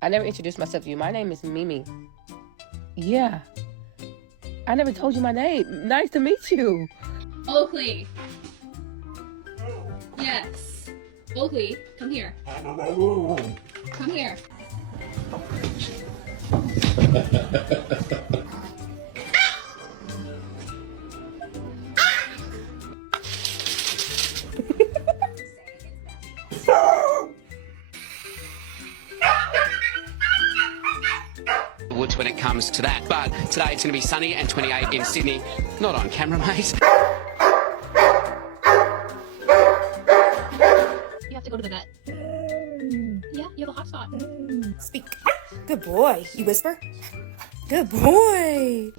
I never introduced myself to you. My name is Mimi. Yeah. I never told you my name. Nice to meet you. Oakley. Yes. Oakley, come here. Come here. Woods when it comes to that, but today it's going to be sunny and 28 in Sydney. Not on camera, mate. You have to go to the vet. Yeah, you have a hot spot. Speak. Good boy. You whisper. Good boy.